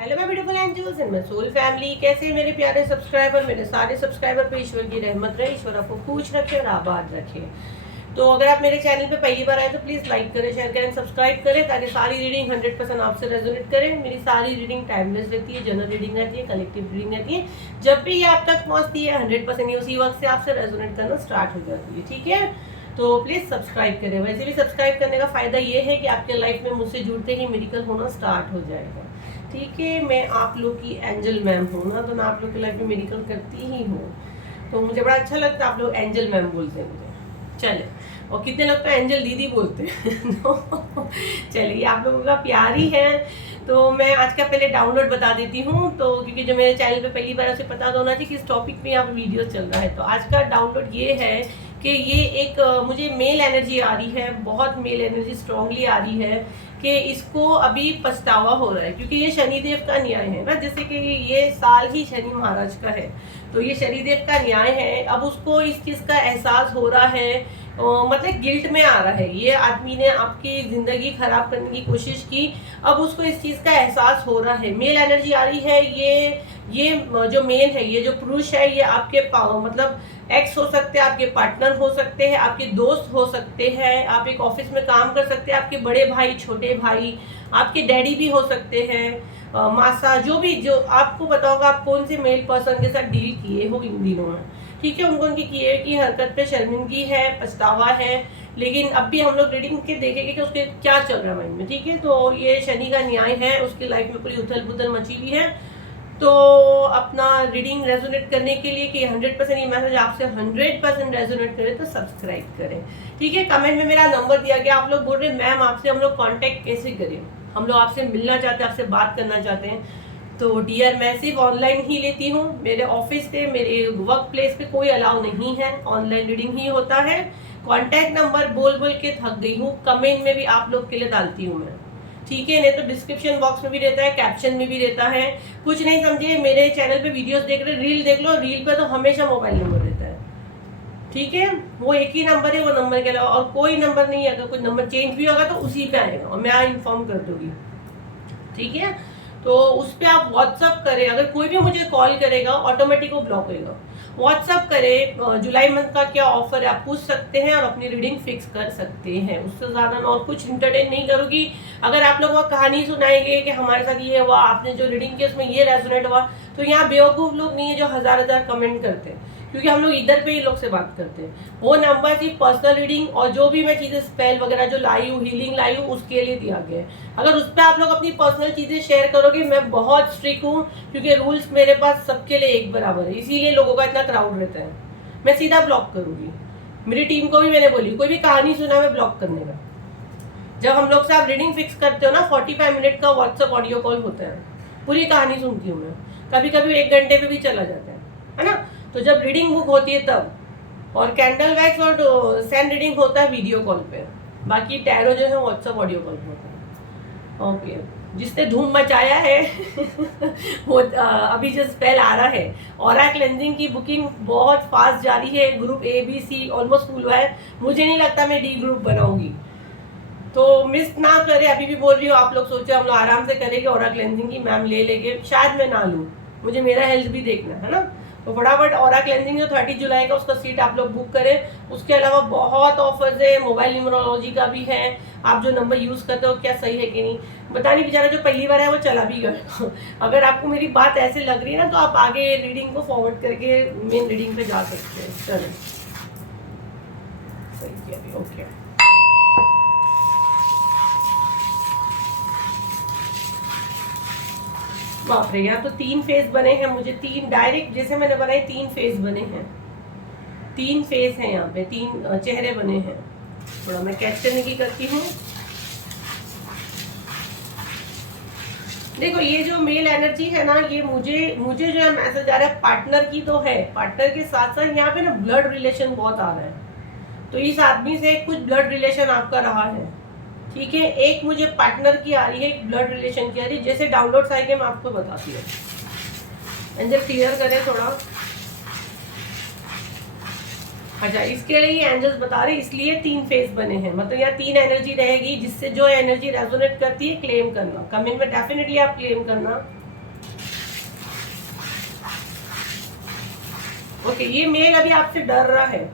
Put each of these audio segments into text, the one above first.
Hello my beautiful angels and my soul family, कैसे हैं मेरे प्यारे सब्सक्राइबर। मेरे सारे सब्सक्राइबर पे ईश्वर की रहमत रहे, ईश्वर आपको खुश रखे और आबाद रखे। तो अगर आप मेरे चैनल पे पहली बार आए तो प्लीज़ लाइक करें, शेयर करें, सब्सक्राइब करें ताकि सारी रीडिंग 100% आपसे रेजोनेट करें। मेरी सारी रीडिंग टाइमलेस रहती है, जनरल रीडिंग रहती है, कलेक्टिव रीडिंग रहती है। जब भी ये आप तक पहुँचती है 100% उसी वक्त से आपसे रेजोनेट करना स्टार्ट हो जाती है। ठीक है, तो प्लीज़ सब्सक्राइब करें। वैसे भी सब्सक्राइब करने का फ़ायदा ये है कि आपके लाइफ में मुझसे जुड़ते ही मेडिकल होना स्टार्ट हो जाएगा। ठीक है, मैं आप लोग की एंजल मैम हूँ ना, तो मैं आप लोग की लाइफ में मेडिकल करती ही हूँ। तो मुझे बड़ा अच्छा लगता है आप लोग एंजल मैम बोलते हैं मुझे। चले, और कितने लोग तो एंजल दीदी बोलते हैं तो चलिए, आप लोगों का प्यार ही है। तो मैं आज का पहले डाउनलोड बता देती हूँ, तो क्योंकि जो मेरे चैनल पे पहली बार उसे पता होना चाहिए कि इस टॉपिक में यहाँ पर वीडियो चल रहा है। तो आज का डाउनलोड ये है कि ये एक मुझे मेल एनर्जी आ रही है, बहुत मेल एनर्जी स्ट्रांगली आ रही है कि इसको अभी पछतावा हो रहा है, क्योंकि ये शनिदेव का न्याय है ना। जैसे कि ये साल ही शनि महाराज का है, तो ये शनिदेव का न्याय है। अब उसको इस चीज़ का एहसास हो रहा है, मतलब गिल्ट में आ रहा है। ये आदमी ने आपकी ज़िंदगी खराब करने की कोशिश की, अब उसको इस चीज़ का एहसास हो रहा है। मेल एनर्जी आ रही है। ये जो मेल है, ये जो पुरुष है, ये आपके मतलब एक्स हो सकते हैं, आपके पार्टनर हो सकते हैं, आपके दोस्त हो सकते हैं, आप एक ऑफिस में काम कर सकते हैं, आपके बड़े भाई, छोटे भाई, आपके डैडी भी हो सकते हैं, मासा, जो भी, जो आपको पता होगा आप कौन से मेल पर्सन के साथ डील किए हो इन दिनों में। ठीक है, उनको उनकी किए की हरकत पे शर्मिंदगी है, पछतावा है, लेकिन अब भी हम लोग रीडिंग के देखेंगे कि उसके क्या चल रहा है माइंड में। ठीक है, तो ये शनि का न्याय है, उसकी लाइफ में पूरी उथल पुथल मची हुई है। तो अपना रीडिंग रेजोनेट करने के लिए कि 100% ये मैसेज आपसे 100% रेजोनेट करे तो सब्सक्राइब करें। ठीक है, कमेंट में मेरा नंबर दिया गया, आप लोग बोल रहे मैम आपसे हम लोग कांटेक्ट कैसे करें, हम लोग आपसे मिलना चाहते हैं, आपसे बात करना चाहते हैं। तो डियर, मैं सिर्फ ऑनलाइन ही लेती हूँ। मेरे ऑफिस पे, मेरे वर्क प्लेस पे कोई अलाउ नहीं है, ऑनलाइन रीडिंग ही होता है। कॉन्टैक्ट नंबर बोल बोल के थक गई हूँ, कमेंट में भी आप लोग के लिए डालती हूँ मैं। ठीक है, नहीं तो डिस्क्रिप्शन बॉक्स में भी रहता है, कैप्शन में भी रहता है। कुछ नहीं समझे, मेरे चैनल पे वीडियोस देख रहे, रील देख लो, रील पे तो हमेशा मोबाइल नंबर रहता है। ठीक है, वो एक ही नंबर है, वो नंबर के अलावा और कोई नंबर नहीं है। अगर कोई नंबर चेंज भी होगा तो उसी पे आएगा और मैं इन्फॉर्म कर दूंगी। ठीक है, तो उस पर आप व्हाट्सअप करें। अगर कोई भी मुझे कॉल करेगा ऑटोमेटिक वो ब्लॉक होगा। व्हाट्सअप करें, जुलाई मंथ का क्या ऑफर है आप पूछ सकते हैं और अपनी रीडिंग फिक्स कर सकते हैं। उससे ज़्यादा मैं और कुछ इंटरटेन नहीं करूँगी। अगर आप लोग वो कहानी सुनाएंगे कि हमारे साथ ये हुआ, आपने जो रीडिंग की उसमें ये रेजोनेट हुआ, तो यहाँ बेवकूफ़ लोग नहीं है जो हज़ार हज़ार कमेंट करते हैं, क्योंकि हम लोग इधर पे ही लोग से बात करते हैं। वो नंबर थी पर्सनल रीडिंग, और जो भी मैं चीज़ें स्पेल वगैरह जो लाई हूँ, हीलिंग लाई हूँ, उसके लिए दिया गया है। अगर उस पर आप लोग अपनी पर्सनल चीज़ें शेयर करोगे, मैं बहुत स्ट्रिक्ट हूँ, क्योंकि रूल्स मेरे पास सबके लिए एक बराबर है, इसीलिए लोगों का इतना क्राउड रहता है। मैं सीधा ब्लॉक करूँगी। मेरी टीम को भी मैंने बोली, कोई भी कहानी सुना मैं ब्लॉक करने का। जब हम लोग से आप रीडिंग फिक्स करते हो ना, 45 मिनट का व्हाट्सएप ऑडियो कॉल होता है, पूरी कहानी सुनती हूँ मैं। कभी कभी 1 घंटे पे भी चला जाता है ना। तो जब रीडिंग बुक होती है तब, और कैंडल वैक्स और सैंड रीडिंग होता है वीडियो कॉल पे। बाकी टैरो जो है व्हाट्सएप ऑडियो कॉल होता है। ओके, जिसने धूम मचाया है वो अभी जो स्पेल आ रहा है, ऑरा क्लेंजिंग की बुकिंग बहुत फास्ट जारी है। ग्रुप ABC ऑलमोस्ट फुल हुआ है, मुझे नहीं लगता मैं D ग्रुप बनाऊंगी, तो मिस ना करे। अभी भी बोल रही हूँ, आप लोग सोचे हम लोग आराम से करेंगे, ऑरा क्लेंजिंग की मैम ले लेंगे, शायद मैं ना लूँ, मुझे मेरा हेल्थ भी देखना है ना। तो फटाफट ऑरा क्लेंजिंग जो 30 जुलाई का, उसका सीट आप लोग बुक करें। उसके अलावा बहुत ऑफर्स है, मोबाइल न्यूमरोलॉजी का भी है। आप जो नंबर यूज़ करते हो क्या सही है कि नहीं पता नहीं, बेचारा जो पहली बार है वो चला भी गया अगर आपको मेरी बात ऐसे लग रही है ना, तो आप आगे रीडिंग को फॉरवर्ड करके मेन रीडिंग पे जा सकते हैं। चलो, सही है, ओके। बाप रे, यहाँ तो 3 फेज बने हैं मुझे, 3 डायरेक्ट जैसे मैंने बनाए 3 फेज बने हैं। 3 फेस हैं यहाँ पे, 3 चेहरे बने हैं। थोड़ा मैं कैच करने की करती हूँ। देखो, ये जो मेल एनर्जी है ना, ये मुझे जो है मैसेज आ रहा है पार्टनर की तो है, पार्टनर के साथ साथ यहाँ पे ना ब्लड रिलेशन बहुत आ रहा है। तो इस आदमी से कुछ ब्लड रिलेशन आपका रहा है। ठीक है, एक मुझे पार्टनर की आ रही है, एक ब्लड रिलेशन की आ रही है। जैसे डाउनलोड्स आएंगे मैं आपको बताती हूँ। एंजल क्लियर करें थोड़ा। अच्छा, इसके लिए एंजल्स बता रहे, इसलिए 3 फेस बने हैं, मतलब यहाँ 3 एनर्जी रहेगी, जिससे जो एनर्जी रेजोनेट करती है क्लेम करना। कमेंट में डेफिनेटली आप क्लेम करना। ओके, ये मेल अभी आपसे डर रहा है,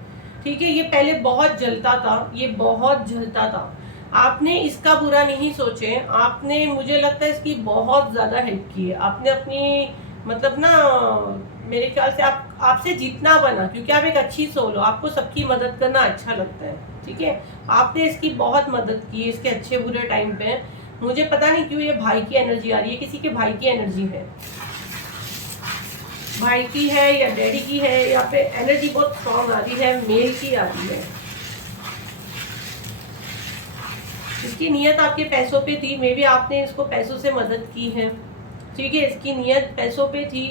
ठीक है। ये पहले बहुत जलता था, ये बहुत जलता था। आपने इसका बुरा नहीं सोचे, आपने मुझे लगता है इसकी बहुत ज्यादा हेल्प की है। आपने अपनी मतलब ना, मेरे ख्याल से आप आपसे जितना बना, क्योंकि आप एक अच्छी सोल हो, आपको सबकी मदद करना अच्छा लगता है, ठीक है। आपने इसकी बहुत मदद की है इसके अच्छे बुरे टाइम पे। मुझे पता नहीं क्यों ये भाई की एनर्जी आ रही है, किसी के भाई की एनर्जी है, भाई की है या डैडी की है, या पे एनर्जी बहुत स्ट्रॉन्ग आ रही है, मेल की आ रही है। इसकी नियत आपके पैसों पे थी, मे बी आपने इसको पैसों से मदद की है, ठीक है। इसकी नियत पैसों पे थी,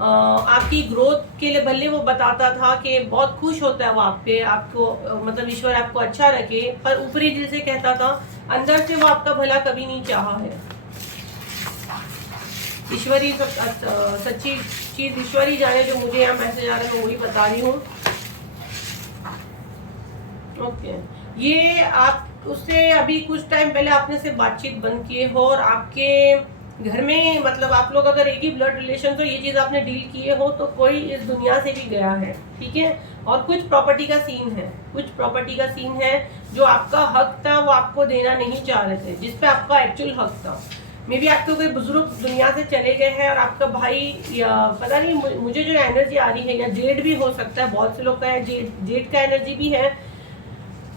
आपकी ग्रोथ के लिए। भले वो बताता था कि बहुत खुश होता है वो आप पे, आपको मतलब ईश्वर आपको अच्छा रखे, पर ऊपरी दिल से कहता था, अंदर से वो आपका भला कभी नहीं चाहा है। ईश्वरी सच्ची चीज ईश्वरी जाने, जो मुझे यहाँ मैसेज आ रहा है मैं वही बता रही हूँ। ओके, ये आप उससे अभी कुछ टाइम पहले आपने से बातचीत बंद किए हो, और आपके घर में मतलब आप लोग अगर एक ही ब्लड रिलेशन तो ये चीज आपने डील किए हो, तो कोई इस दुनिया से भी गया है, ठीक है। और कुछ प्रॉपर्टी का सीन है, कुछ प्रॉपर्टी का सीन है, जो आपका हक था वो आपको देना नहीं चाह रहे थे, जिसपे आपका एक्चुअल हक था। मे बी आपके कोई बुजुर्ग दुनिया से चले गए हैं, और आपका भाई, या पता नहीं, मुझे जो एनर्जी आ रही है, या जेड भी हो सकता है, बहुत से लोग का है जेड का एनर्जी भी है,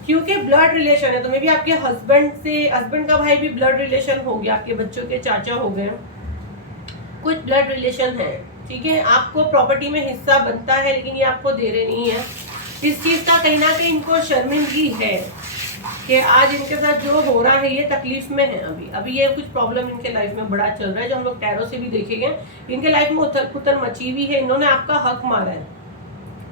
क्योंकि ब्लड रिलेशन है। तो मे बी आपके हस्बैंड का भाई भी ब्लड रिलेशन हो गया, आपके बच्चों के चाचा हो गए, कुछ ब्लड रिलेशन है, ठीक है। आपको प्रॉपर्टी में हिस्सा बनता है, लेकिन ये आपको दे रहे नहीं है। इस चीज का कहीं ना कहीं इनको शर्मिंदगी है कि आज इनके साथ जो हो रहा है ये तकलीफ में है। अभी ये कुछ प्रॉब्लम इनके लाइफ में बड़ा चल रहा है, जो हम लोग टैरो से भी देखेंगे। इनके लाइफ में उथल पुथल मची हुई है, इन्होंने आपका हक मारा है,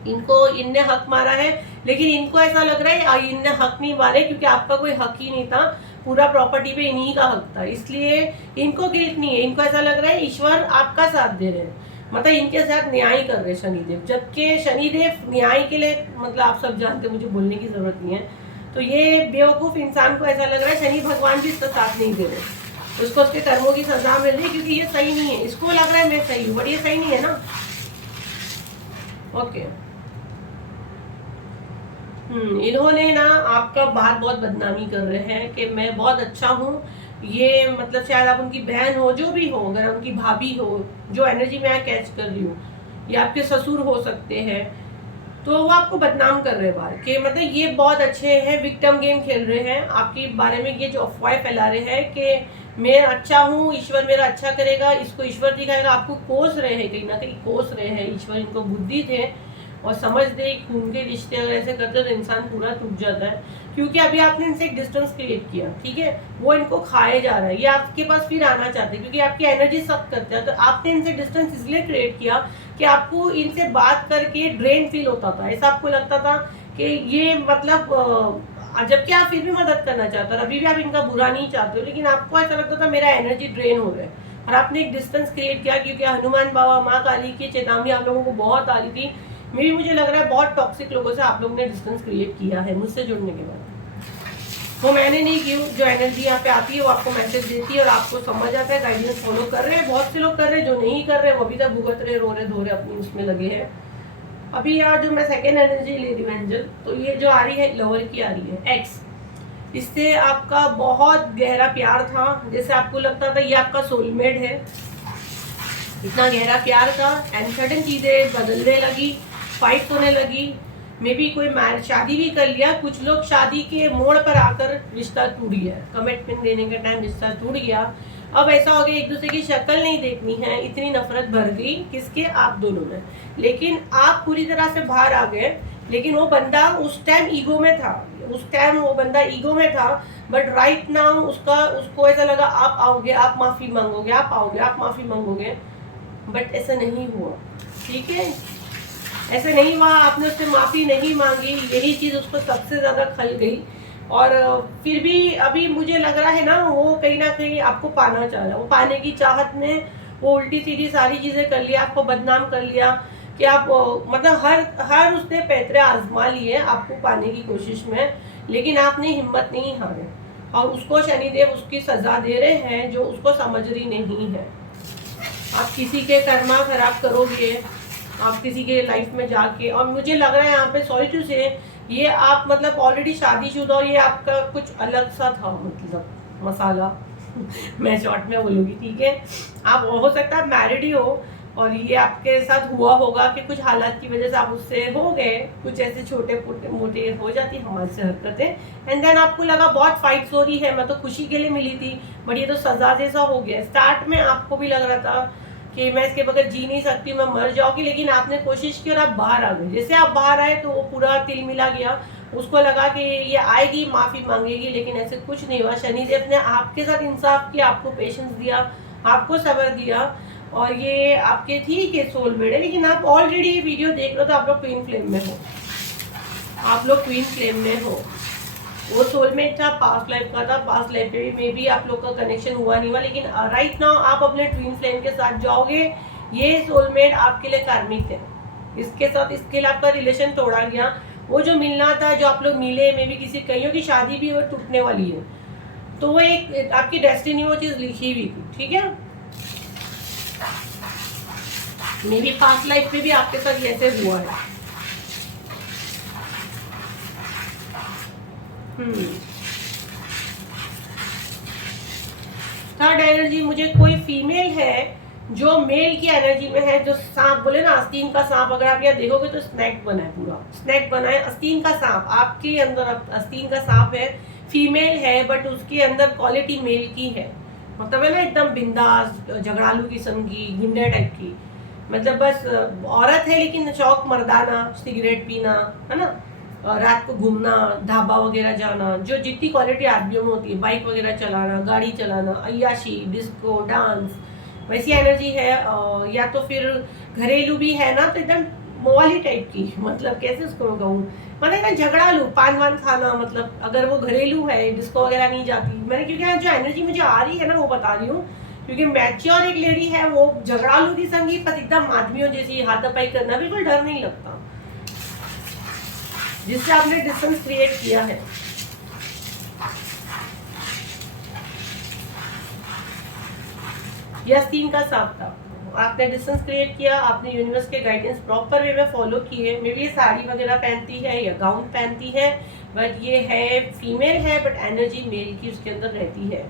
इनने हक मारा है, लेकिन इनको ऐसा लग रहा है इनने हक नहीं मारे, क्योंकि आपका कोई हक ही नहीं था, पूरा प्रॉपर्टी पे इन्हीं का हक था। इसलिए इनको गिल्ट नहीं है, इनको ऐसा लग रहा है ईश्वर आपका साथ दे रहे हैं, मतलब इनके साथ न्याय कर रहे शनिदेव। जबकि शनिदेव न्याय के लिए, मतलब आप सब जानते, मुझे बोलने की जरूरत नहीं है। तो ये बेवकूफ इंसान को ऐसा लग रहा है शनि भगवान भी इसका साथ नहीं दे रहे, उसको उसके कर्मों की सजा मिल रही है, क्योंकि ये सही नहीं है। इसको लग रहा है मैं सही हूँ, बट ये सही नहीं है ना। ओके, इन्होंने ना आपका बात बहुत बदनामी कर रहे हैं कि मैं बहुत अच्छा हूँ। ये मतलब शायद आप उनकी बहन हो, जो भी हो, अगर उनकी भाभी हो, जो एनर्जी मैं कैच कर रही हूँ, या आपके ससुर हो सकते हैं, तो वो आपको बदनाम कर रहे हैं बाहर कि मतलब ये बहुत अच्छे हैं, विक्टिम गेम खेल रहे हैं आपके बारे में। ये जो अफवाहें फैला रहे हैं कि मैं अच्छा हूँ, ईश्वर मेरा अच्छा करेगा, इसको ईश्वर दिखाएगा, आपको कोस रहे हैं, कहीं ना कहीं कोस रहे हैं। ईश्वर इनको बुद्धि थे और समझ दे, खून के रिश्ते अगर ऐसे करते तो इंसान पूरा टूट जाता है। क्योंकि अभी आपने इनसे एक डिस्टेंस क्रिएट किया, ठीक है, वो इनको खाए जा रहा है, ये आपके पास फिर आना चाहते हैं, क्योंकि आपकी एनर्जी सख्त करते हैं। तो आपने इनसे डिस्टेंस इसलिए क्रिएट किया कि आपको इनसे बात करके ड्रेन फील होता था, ऐसा आपको लगता था कि ये मतलब जबकि आप फिर भी मदद करना चाहते हो, अभी भी आप इनका बुरा नहीं चाहते हो, लेकिन आपको ऐसा लगता था मेरा एनर्जी ड्रेन हो रहा है, और आपने एक डिस्टेंस क्रिएट किया। क्योंकि हनुमान बाबा, माँ काली की चेतावनी आप लोगों को बहुत आ रही थी। मुझे लग रहा है बहुत टॉक्सिक लोगों से आप लोगों ने डिस्टेंस क्रिएट किया है मुझसे जुड़ने के बाद। वो मैंने नहीं की, जो एनर्जी यहाँ पे आती है वो आपको मैसेज देती है, और आपको समझ आता है, गाइडेंस फॉलो कर रहे हैं। बहुत से लोग कर रहे हैं, जो नहीं कर रहे हैं वो अभी तक भुगत रहे, रो रहे, धो रहे, अपनी उसमें लगे हैं। अभी यहाँ जो मैं सेकेंड एनर्जी ले रही हूँ एंजल, तो ये जो आ रही है लवर की आ रही है, एक्स। इससे आपका बहुत गहरा प्यार था, जैसे आपको लगता था ये आपका सोलमेट है, इतना गहरा प्यार था। एंड सडन चीजें बदलने लगी, फाइट होने लगी, मे बी कोई शादी भी कर लिया। कुछ लोग शादी के मोड़ पर आकर रिश्ता टूट गया, कमिटमेंट देने के टाइम रिश्ता टूट गया। अब ऐसा हो गया, एक दूसरे की शक्ल नहीं देखनी है, इतनी नफरत भर गई किसके, आप दोनों में। लेकिन आप पूरी तरह से बाहर आ गए, लेकिन वो बंदा उस टाइम ईगो में था, उस टाइम वो बंदा ईगो में था। बट राइट नाउ उसको ऐसा लगा आप आओगे, आप माफी मांगोगे, आप आओगे, आप माफी मांगोगे, बट ऐसा नहीं हुआ, ठीक है, ऐसे नहीं हुआ। आपने उससे माफी नहीं मांगी, यही चीज उसको सबसे ज्यादा खल गई। और फिर भी अभी मुझे लग रहा है ना, वो कहीं ना कहीं आपको पाना चाह रहा है, वो पाने की चाहत में वो उल्टी सीधी सारी चीजें कर लिया, आपको बदनाम कर लिया कि आप मतलब हर उसने पैतरे आजमा लिए आपको पाने की कोशिश में, लेकिन आपने हिम्मत नहीं हारे, और उसको शनिदेव उसकी सजा दे रहे हैं जो उसको समझ रही नहीं है। आप किसी के कर्मा खराब करोगे आप किसी के लाइफ में जाके, और मुझे लग रहा है यहाँ पे सॉरी टू से ये आप मतलब ऑलरेडी शादीशुदा हो, ये आपका कुछ अलग सा था मतलब मसाला मैं शॉर्ट में बोलूँगी, ठीक है। आप हो सकता है मैरिड ही हो और ये आपके साथ हुआ होगा कि कुछ हालात की वजह से आप उससे हो गए, कुछ ऐसे छोटे मोटे हो जाती हमारे से हरकतें, एंड देन आपको लगा बहुत फाइट्स हो रही है, मैं तो खुशी के लिए मिली थी, बट ये तो सजा जैसा हो गया। स्टार्ट में आपको भी लग रहा था कि मैं इसके बगैर जी नहीं सकती, मैं मर जाऊंगी, लेकिन आपने कोशिश की और आप बाहर आ गए। जैसे आप बाहर आए तो वो पूरा तिल मिला गया, उसको लगा कि ये आएगी माफ़ी मांगेगी, लेकिन ऐसे कुछ नहीं हुआ। शनिदेव ने आपके साथ इंसाफ किया, आपको पेशेंस दिया, आपको सब्र दिया, और ये आपके ठीक है सोलमेट है। लेकिन आप ऑलरेडी ये वीडियो देख रहे हो तो आप लोग ट्विन फ्लेम में हो, आप लोग ट्विन फ्लेम में हो। वो सोलमेट था, पास्ट लाइफ का था, पास्ट लाइफ में भी आप लोग का कनेक्शन हुआ नहीं हुआ, लेकिन राइट नाउ आप अपने ट्विन फ्लेम के साथ जाओगे। ये सोलमेट आपके लिए कार्मिक है, इसके साथ इसके लिए आपका रिलेशन तोड़ा गया। वो जो मिलना था, जो आप लोग मिले, मे भी किसी कईयों की शादी भी वो टूटने वाली है, तो वो एक आपकी डेस्टिनी वो चीज़ लिखी हुई थी, ठीक है। मे बी पास्ट लाइफ में भी आपके साथ ऐसे हुआ है। थर्ड एनर्जी मुझे कोई फीमेल है जो मेल की एनर्जी में है, जो सांप बोले ना, आस्तीन का सांप, अगर आप यहाँ देखोगे तो स्नैक बना है, पूरा स्नैक बना है, आस्तीन का सांप आपके अंदर, आस्तीन का सांप है, फीमेल है बट उसके अंदर क्वालिटी मेल की है, मतलब है ना एकदम बिंदास, झगड़ालू किस्म की, गुंडा टाइप की, मतलब बस औरत है लेकिन शौक मर्दाना, सिगरेट पीना, है ना, रात को घूमना, ढाबा वगैरह जाना, जो जितनी क्वालिटी आदमियों में होती है, बाइक वगैरह चलाना, गाड़ी चलाना, अय्याशी, डिस्को डांस, वैसी एनर्जी है। या तो फिर घरेलू भी है ना, तो एकदम मोवाली टाइप की, मतलब कैसे उसको मैं कहूँ, मतलब ना झगड़ा लू, पान वान खाना, मतलब अगर वो घरेलू है, डिस्को वगैरह नहीं जाती मैंने, क्योंकि जो एनर्जी मुझे आ रही है ना वो बता रही हूँ, क्योंकि मैच्योर एक लेडी है, वो झगड़ालू की संगी, पर एकदम आदमियों जैसी हाथापाई करना, बिल्कुल डर नहीं लगता, जिससे आपने डिस्टेंस क्रिएट किया है। यह तीन का साफ था, आपने डिस्टेंस क्रिएट किया, आपने यूनिवर्स के गाइडेंस प्रॉपर वे में फॉलो किए। मे बी ये साड़ी वगैरह पहनती है या गाउन पहनती है, बट ये है फीमेल है, बट एनर्जी मेल की उसके अंदर रहती है,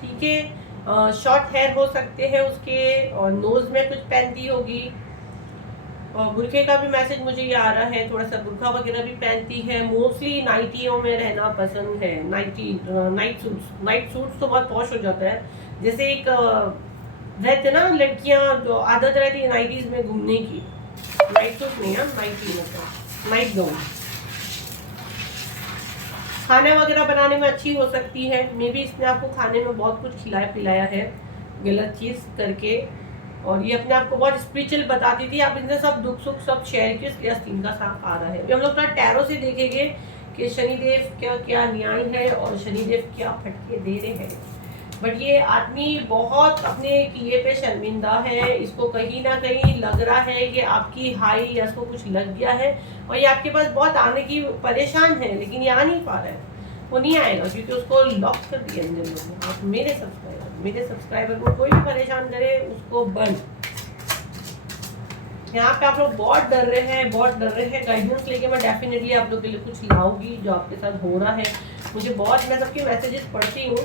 ठीक है। शॉर्ट हेयर हो सकते हैं उसके, और नोज में कुछ पहनती होगी, और बुरखे का भी मैसेज मुझे ये आ रहा है, थोड़ा सा बुरखा वगैरह भी पहनती है। मोस्टली नाइटियों में रहना पसंद है, नाइट सूट्स तो बहुत पॉश हो जाता है, जैसे एक रहते ना लड़कियां, जो आदत रहती है नाइटीज में घूमने की, नाइट सूट नहीं है, नाइटी मतलब नाइट गाउन। खाना वगैरह बनाने में अच्छी हो सकती है, मे बी इसने आपको खाने में बहुत कुछ खिलाया पिलाया है गलत चीज़ करके, और ये अपने आप को बहुत स्पिरिचुअल बताती थी, आप इनसे सब दुख सुख सब शेयर किए, इसलिए आस्तीन का सांप आ रहा है। अभी हम लोग थोड़ा टैरो से देखेंगे कि शनिदेव क्या क्या न्याय है और शनिदेव क्या फटके दे रहे हैं। बट ये आदमी बहुत अपने किए पे शर्मिंदा है, इसको कहीं ना कहीं लग रहा है कि आपकी हाई या इसको कुछ लग गया है, और ये आपके पास बहुत आने की परेशान है, लेकिन ये आ नहीं पा रहा है, वो नहीं आएगा क्योंकि उसको लॉक कर दिया अंदर लोगों ने। आप मेरे सब्सक्राइबर को कोई भी परेशान करे उसको बंद। यहाँ पे आप लोग बहुत डर रहे हैं, गाइडेंस लेके मैं डेफिनेटली आप लोग के लिए कुछ लाऊंगी जो आपके साथ हो रहा है। मुझे बहुत, मैं सबके मैसेजेस पढ़ती हूँ,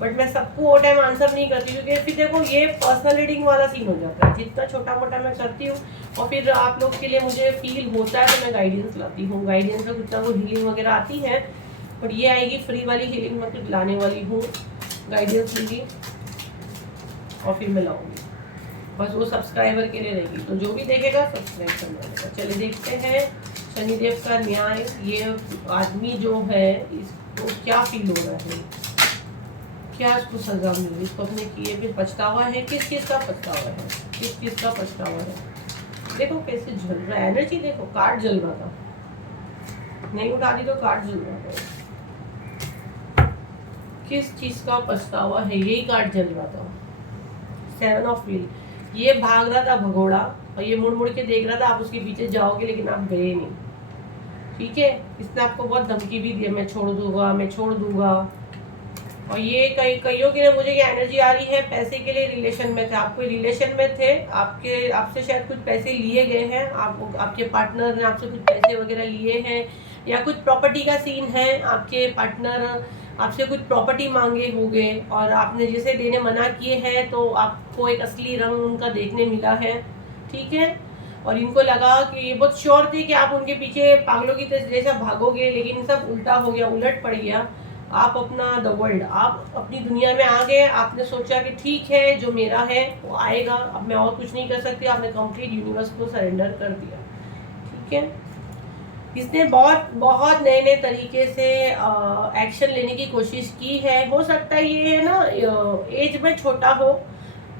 बट मैं सबको वो टाइम आंसर नहीं करती, क्योंकि फिर देखो ये पर्सनल रीडिंग वाला सीन हो जाता है, जितना छोटा मोटा मैं करती हूँ, और फिर आप लोग के लिए मुझे फील होता है तो मैं गाइडेंस लाती हूँ। गाइडेंस में कुछ ना कुछ हीलिंग वगैरह आती है, बट ये आएगी फ्री वाली हीलिंग, मैं कुछ लाने वाली हूँ, गाइडेंस लूँगी और फिर मैं लाऊंगी, बस वो सब्सक्राइबर के लिए रहेगी, तो जो भी देखेगा सब्सक्राइब करना रहेगा। चलिए देखते हैं शनिदेव का न्याय, ये आदमी जो है इसको क्या फील हो रहा है, क्या इसको सजा मिली, इसको अपने किए पे पछतावा है, किस चीज़ का पछतावा है, किस चीज़ का पछतावा है। देखो कैसे जल रहा है एनर्जी, देखो कार्ड जल रहा था, नहीं उठा दी तो कार्ड जल रहा था, किस चीज़ का पछतावा है, यही कार्ड जल रहा था। 7 ऑफ व्हील, ये भाग रहा था भगोड़ा, और ये मुड़ मुड़ के देख रहा था आप उसके पीछे जाओगे, लेकिन आप गए नहीं, ठीक है। इसने आपको बहुत धमकी भी दी, मैं छोड़ दूंगा, मैं छोड़ दूंगा, और ये कईयों के लिए मुझे ये एनर्जी आ रही है पैसे के लिए रिलेशन में थे, आप कोई रिलेशन में थे, आपसे शायद कुछ पैसे लिए गए हैं, आपके पार्टनर ने आपसे कुछ पैसे वगैरह लिए हैं, या कुछ प्रॉपर्टी का सीन है, आपके पार्टनर आपसे कुछ प्रॉपर्टी मांगे होंगे और आपने जैसे देने मना किए हैं तो आपको एक असली रंग उनका देखने मिला है, ठीक है। और इनको लगा कि ये बहुत श्योर थे कि आप उनके पीछे पागलों की जैसा भागोगे, लेकिन सब उल्टा हो गया, उलट पड़ गया। आप अपना द वर्ल्ड, आप अपनी दुनिया में आ गए, आपने सोचा कि ठीक है जो मेरा है वो आएगा, अब मैं और कुछ नहीं कर सकती, आपने कंप्लीट यूनिवर्स को सरेंडर कर दिया, ठीक है। इसने बहुत बहुत नए नए तरीके से एक्शन लेने की कोशिश की है। हो सकता है ये है ना एज में छोटा हो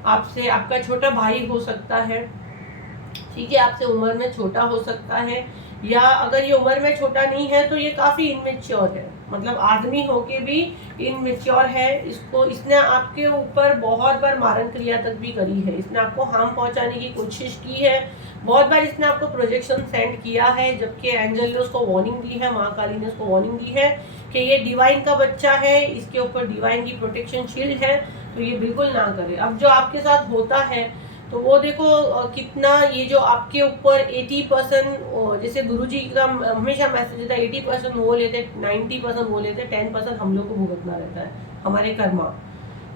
आपसे, आपका छोटा भाई हो सकता है, ठीक है, आपसे उम्र में छोटा हो सकता है, या अगर ये उम्र में छोटा नहीं है तो ये काफ़ी इनमेच्योर है, मतलब आदमी होके भी इनमेच्योर है। इसने आपके ऊपर बहुत बार मारण क्रिया तक भी करी है, इसने आपको हार्म पहुंचाने की कोशिश की है, बहुत बार इसने आपको प्रोजेक्शन सेंड किया है, जबकि एंजल ने उसको वार्निंग दी है, माँ काली ने उसको वार्निंग दी है कि ये डिवाइन का बच्चा है, इसके ऊपर डिवाइन की प्रोटेक्शन शील्ड है, तो ये बिल्कुल ना करे। अब जो आपके साथ होता है तो वो देखो कितना, ये जो आपके ऊपर 80%, जैसे गुरुजी का हमेशा मैसेज था 80% वो लेते, 90% वो लेते, 10% हम लोग को भुगतना रहता है, हमारे कर्मा,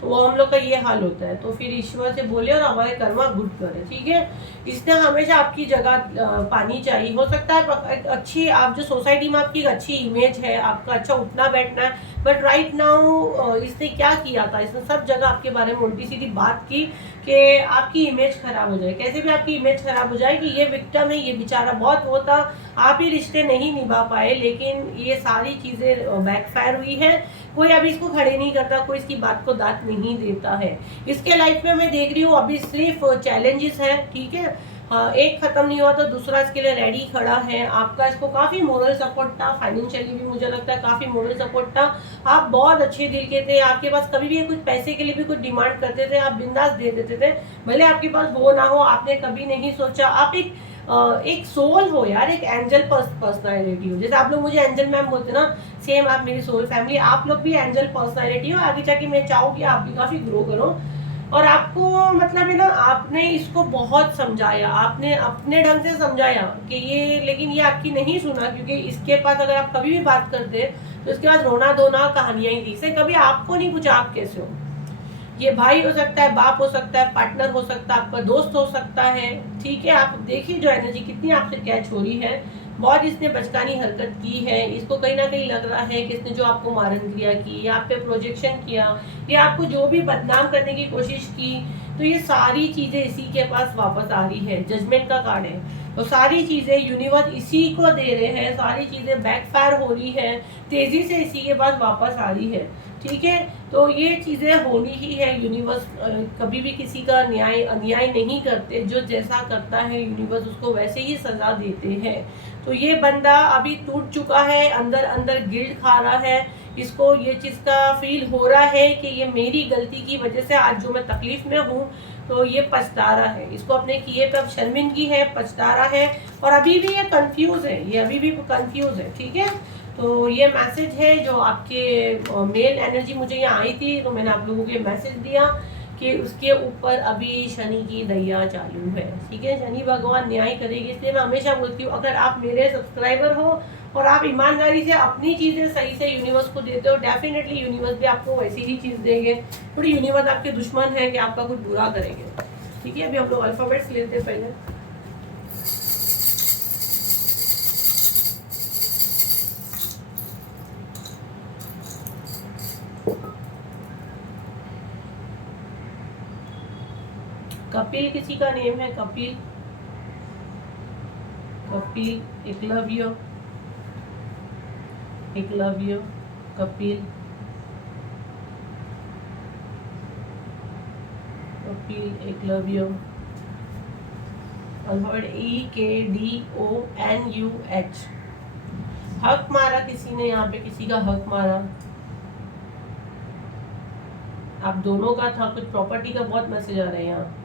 तो वो हम लोग का ये हाल होता है। तो फिर ईश्वर से बोले और हमारे कर्मा गुड करे, ठीक है। इसने हमेशा आपकी जगह पानी चाहिए, हो सकता है अच्छी, आप जो सोसाइटी में आपकी अच्छी इमेज है, आपका अच्छा उठना बैठना है, बट राइट नाउ इसने क्या किया था, इसने सब जगह आपके बारे में उल्टी सीधी बात की कि आपकी इमेज खराब हो जाए, कैसे भी आपकी इमेज खराब हो जाए कि ये विक्टिम है, ये बेचारा बहुत वो था, आप ही रिश्ते नहीं निभा पाए, लेकिन ये सारी चीज़ें बैकफायर हुई है। कोई अभी इसको खड़े नहीं करता, कोई इसकी बात को दांत नहीं देता है। इसके लाइफ में मैं देख रही हूँ अभी सिर्फ चैलेंजेस है, ठीक है। हाँ, एक खत्म नहीं हुआ तो दूसरा इसके लिए रेडी खड़ा है। आपका इसको काफी मोरल सपोर्ट था, फाइनेंशियली भी मुझे लगता है काफी मोरल सपोर्ट था। आप बहुत अच्छे दिल के थे, आपके पास कभी भी कुछ पैसे के लिए भी कुछ डिमांड करते थे, आप बिंदास दे देते थे, भले आपके पास वो ना हो, आपने कभी नहीं सोचा। आप एक सोल हो यार, एक एंजल पर्सनालिटी हो, जैसे आप लोग मुझे एंजल मैम बोलते ना, सेम आप मेरी सोल फैमिली, आप लोग भी एंजल पर्सनालिटी हो। आगे जाके मैं चाहूँ कि आप भी काफी ग्रो करो, और आपको मतलब है ना, आपने इसको बहुत समझाया, आपने अपने ढंग से समझाया कि ये, लेकिन ये आपकी नहीं सुना, क्योंकि इसके पास अगर आप कभी भी बात करते तो इसके पास रोना धोना कहानियां ही थी, इसे कभी आपको नहीं पूछा आप कैसे हो। ये भाई हो सकता है, बाप हो सकता है, पार्टनर हो सकता है, आपका दोस्त हो सकता है, ठीक है। आप देखिए जो एनर्जी कितनी आपसे कैच हो रही है, बहुत इसने बचकानी हरकत की है। इसको कहीं ना कहीं लग रहा है कि इसने जो आपको मारन क्रिया की, या आप पे प्रोजेक्शन किया, या आपको जो भी बदनाम करने की कोशिश की, तो ये सारी चीजें इसी के पास वापस आ रही है। जजमेंट का कार्ड है, तो सारी चीजें यूनिवर्स इसी को दे रहे हैं, सारी चीजें बैकफायर हो रही है, तेजी से इसी के पास वापस आ रही है, ठीक है। तो ये चीज़ें होनी ही है। यूनिवर्स कभी भी किसी का अन्याय नहीं करते, जो जैसा करता है यूनिवर्स उसको वैसे ही सजा देते हैं। तो ये बंदा अभी टूट चुका है, अंदर अंदर गिल्ट खा रहा है, इसको ये चीज़ का फील हो रहा है कि ये मेरी गलती की वजह से आज जो मैं तकलीफ में हूँ, तो ये पछता रहा है, इसको अपने किए पे अब शर्मिंदगी है, पछता रहा है, और अभी भी ये कंफ्यूज है, ये अभी भी कंफ्यूज है, ठीक है। तो ये मैसेज है जो आपके मेल एनर्जी मुझे यहाँ आई थी, तो मैंने आप लोगों को मैसेज दिया कि उसके ऊपर अभी शनि की दैया चालू है, ठीक है। शनि भगवान न्याय करेगी, इसलिए मैं हमेशा बोलती हूँ अगर आप मेरे सब्सक्राइबर हो और आप ईमानदारी से अपनी चीज़ें सही से यूनिवर्स को देते हो, डेफिनेटली यूनिवर्स भी आपको वैसी ही चीज़ देंगे। थोड़ी यूनिवर्स आपके दुश्मन है कि आपका कुछ बुरा करेंगे, ठीक है। अभी हम लोग अल्फ़ाबेट्स लेते हैं पहले। कपिल किसी का नेम है, कपिल, कपिल, एकलव्य, एकलव्य, कपिल, कपिल, एकलव्य, अल्फाबेट EKDONUH। हक मारा किसी ने, यहाँ पे किसी का हक मारा, आप दोनों का था, कुछ प्रॉपर्टी का बहुत मैसेज आ रहा है यहाँ।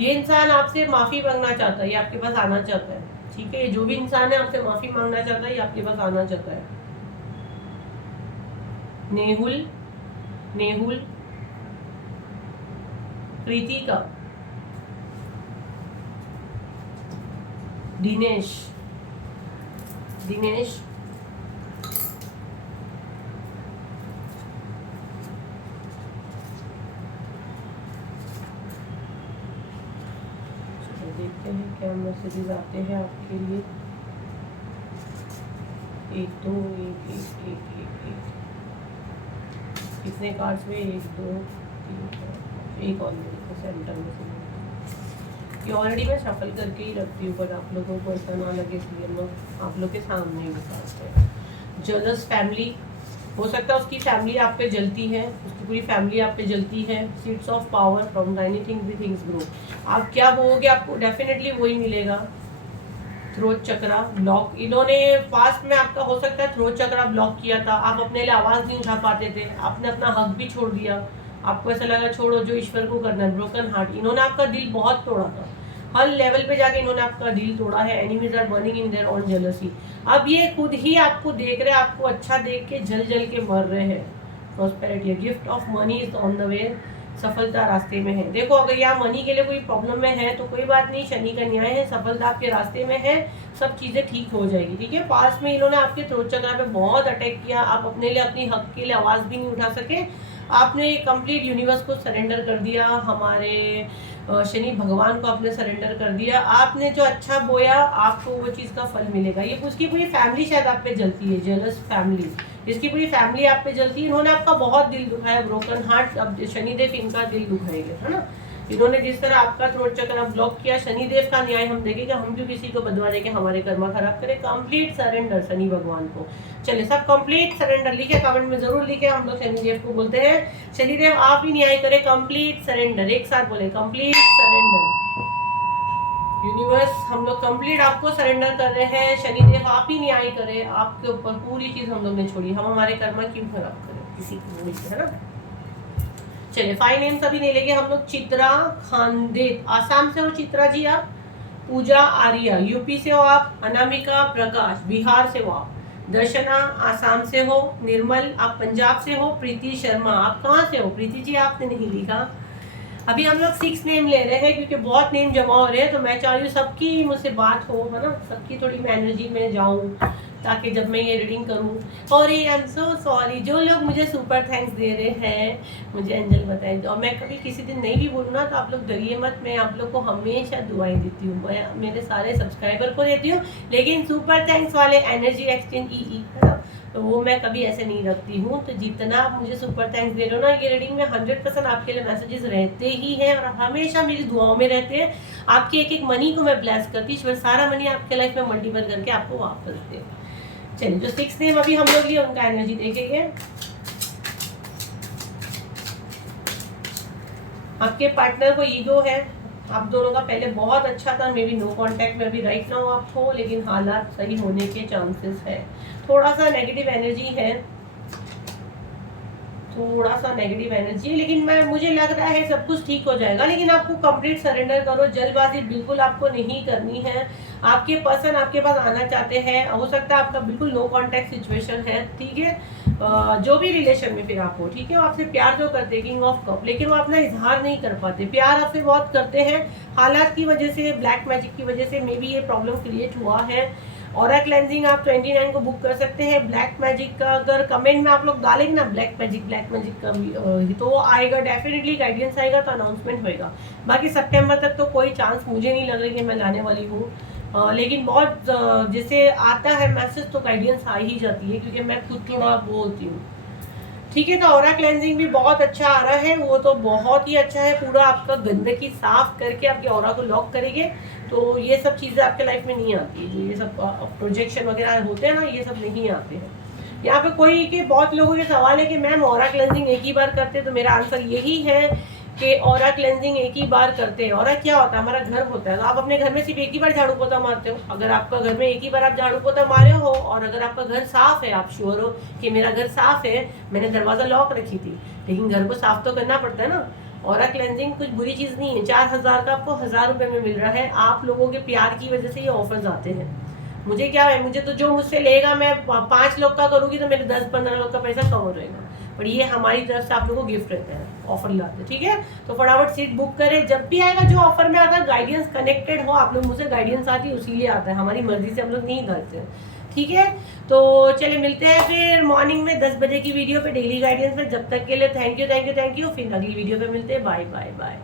ये इंसान आपसे माफी मांगना चाहता है, ये आपके पास आना चाहता है, ठीक है, जो भी इंसान है आपसे माफी मांगना चाहता है, ये आपके पास आना चाहता है। नेहुल, नेहुल, प्रीतिका, दिनेश, दिनेश, देखते हैं क्या मैसेजेस आते हैं आपके लिए। एक दो, एक एक एक एक एक कितने कार्ड्स में, एक दो तीन चार, एक और सेंटर में से ये ऑलरेडी मैं शफल करके ही रखती हूँ, पर आप लोगों को ऐसा ना लगे इसलिए मैं आप लोग के सामने ही बताते हैं। जलस फैमिली, हो सकता है उसकी फैमिली आप पे जलती है, उसकी पूरी फैमिली आप पे जलती है। Seeds of power from anything with things grow, आप क्या बोलोगे आपको डेफिनेटली वही मिलेगा। थ्रोट चक्रा ब्लॉक, इन्होंने पास्ट में आपका हो सकता है थ्रोट चक्रा ब्लॉक किया था, आप अपने लिए आवाज नहीं उठा पाते थे, आपने अपना हक भी छोड़ दिया, आपको ऐसा लगा छोड़ो जो ईश्वर को करना है। ब्रोकन हार्ट, इन्होंने आपका दिल बहुत तोड़ा था, हर लेवल पे जाके इन्होंने आपका दिल तोड़ा है। Enemies are burning in their own jealousy, अब ये खुद ही आपको देख रहे हैं, आपको अच्छा देख के जल जल के मर रहे हैं। Prosperity, gift of money is on the way, सफलता रास्ते में है। देखो अगर यहाँ मनी के लिए कोई प्रॉब्लम में है तो कोई बात नहीं, शनि का न्याय है, सफलता आपके रास्ते में है, सब चीजें ठीक हो जाएगी। ठीक है, पास में इन्होंने आपके थ्रोट चक्र पे बहुत अटैक किया, आप अपने लिए अपनी हक के लिए आवाज भी नहीं उठा सके, आपने कंप्लीट यूनिवर्स को सरेंडर कर दिया, हमारे शनि भगवान को आपने सरेंडर कर दिया। आपने जो अच्छा बोया आपको वो चीज़ का फल मिलेगा। ये उसकी पूरी फैमिली शायद आप पे जलती है, जेलस फैमिली, इसकी पूरी फैमिली आप पे जलती है। इन्होंने आपका बहुत दिल दुखाया, ब्रोकन हार्ट, अब शनिदेव इनका दिल दुखाएंगे, है ना। इन्होंने जिस तरह आपका थ्रोट चक्र ब्लॉक किया, शनिदेव का न्याय हम देखेंगे, हम क्यों किसी को बदवा दे के हमारे कर्मा खराब करें। कंप्लीट सरेंडर शनि भगवान को। चलिए सब कंप्लीट सरेंडर लिखे, कमेंट में जरूर लिखे। हम लोग शनिदेव को बोलते हैं शनिदेव आप ही न्याय करें, कंप्लीट सरेंडर, एक साथ बोले कंप्लीट सरेंडर। यूनिवर्स हम लोग कंप्लीट आपको सरेंडर कर रहे हैं, शनिदेव आप ही न्याय करें, आपके ऊपर पूरी चीज हम लोग ने छोड़ी, हम हमारे कर्मा क्यों खराब करें किसी को, है ना। चलिए फाइन नेम सभी नहीं लेंगे हम लोग। चित्रा खानदेव, आसाम से हो चित्रा जी आप। पूजा आर्या, यूपी से हो आप। अनामिका प्रकाश, बिहार से हो आप। दर्शना आसाम से हो। निर्मल आप पंजाब से हो। प्रीति शर्मा आप कहाँ से हो? प्रीति जी आपने नहीं लिखा। अभी हम लोग 6 नेम ले रहे हैं क्योंकि बहुत नेम जमा हो रहे हैं, तो मैं चाह रही हूँ सबकी मुझसे बात हो, है ना, सबकी थोड़ी मैं एनर्जी में जाऊँ ताकि जब मैं ये रीडिंग करूँ। और ये आई एम सो सॉरी जो लोग मुझे सुपर थैंक्स दे रहे हैं, मुझे एंजल बताएं, और मैं कभी किसी दिन नहीं भी बोलूँ ना तो आप लोग डरिए मत, मैं आप लोग को हमेशा दुआएं देती हूँ, मैं मेरे सारे सब्सक्राइबर को देती हूँ, लेकिन सुपर थैंक्स वाले एनर्जी एक्सचेंज ई है ना, तो वो मैं कभी ऐसे नहीं रखती हूँ। तो जितना आप मुझे सुपर थैंक्स दे रहे हो ना, ये रीडिंग में 100% आपके लिए मैसेजेस रहते ही हैं और हमेशा मेरी दुआओं में रहते हैं। आपके एक एक मनी को मैं ब्लेस करती हूँ, सारा मनी आपके लाइफ में मल्टीपल करके आपको वापस दे। चलिए जो 6 नेम अभी हम लोग लिए उनका एनर्जी देखेंगे। आपके पार्टनर को ईगो है, आप दोनों का पहले बहुत अच्छा था, मे बी नो कांटेक्ट में अभी राइट नाउ आप हो, लेकिन हालात सही होने के चांसेस है। थोड़ा सा नेगेटिव एनर्जी है, थोड़ा सा नेगेटिव एनर्जी, लेकिन मुझे लग रहा है सब कुछ ठीक हो जाएगा। लेकिन आपको कंप्लीट सरेंडर करो, जल्दबाजी बिल्कुल आपको नहीं करनी है। आपके पर्सन आपके पास आना चाहते हैं, हो सकता है आपका बिल्कुल नो कांटेक्ट सिचुएशन है, ठीक है, जो भी रिलेशन में फिर आप हो, ठीक है, वो आपसे प्यार तो करते हैं, किंग ऑफ कप, लेकिन वो अपना इजहार नहीं कर पाते। प्यार आपसे बहुत करते हैं, हालात की वजह से, ब्लैक मैजिक की वजह से मे बी ये प्रॉब्लम क्रिएट हुआ है। ऑरा क्लेंजिंग आप 29 को बुक कर सकते हैं। ब्लैक मैजिक का अगर कमेंट में आप लोग डालेंगे ना ब्लैक मैजिक का भी, तो वो आएगा डेफिनेटली, गाइडेंस आएगा तो अनाउंसमेंट होएगा। बाकी सितंबर तक तो कोई चांस मुझे नहीं लग रही कि मैं लाने वाली हूँ, लेकिन बहुत जैसे आता है मैसेज तो गाइडेंस आ ही जाती है, क्योंकि मैं खुद थोड़ा बोलती हूँ, ठीक है। तो ऑरा क्लेंजिंग भी बहुत अच्छा आ रहा है, वो तो बहुत ही अच्छा है, पूरा आपका गंदगी साफ करके आपके ऑरा को लॉक करेंगे, तो ये सब चीज़ें आपके लाइफ में नहीं आती, जो ये सब प्रोजेक्शन वगैरह होते हैं ना, ये सब नहीं आते हैं। यहाँ पे कोई के बहुत लोगों के सवाल है कि मैम ऑरा क्लेंजिंग एक ही बार करते, तो मेरा आंसर यही है कि ऑरा क्लेंजिंग एक ही बार करते हैं। ऑरा क्या होता है? हमारा घर होता है, तो आप अपने घर में सिर्फ एक ही बार झाड़ू पोछा मारते हो। अगर आपका घर में एक ही बार आप झाड़ू पोछा मारे हो और अगर आपका घर साफ है, आप श्योर हो कि मेरा घर साफ है, मैंने दरवाजा लॉक रखी थी, लेकिन घर को साफ तो करना पड़ता है ना। ऑरा क्लेंजिंग कुछ बुरी चीज़ नहीं है। 4000 का आपको 1000 रुपये में मिल रहा है। आप लोगों के प्यार की वजह से ये ऑफर्स आते हैं। मुझे क्या है, मुझे तो जो मुझसे लेगा, मैं 5 लोग का करूँगी तो मेरे 10-15 लोग का पैसा कवर रहेगा, पर ये हमारी तरफ से आप लोगों को गिफ्ट रहता है, ऑफर लाते हैं, ठीक है। तो फटाफट सीट बुक करें, जब भी आएगा जो ऑफर में आता है गाइडेंस कनेक्टेड हो, आप लोग मुझसे गाइडेंस आती है उसी लिए आता है, हमारी मर्जी से हम लोग नहीं करते, ठीक है। तो चलिए मिलते हैं फिर मॉर्निंग में 10 बजे की वीडियो पे, डेली गाइडेंस में। जब तक के लिए थैंक यू, फिर अगली वीडियो पे मिलते हैं। Bye bye bye.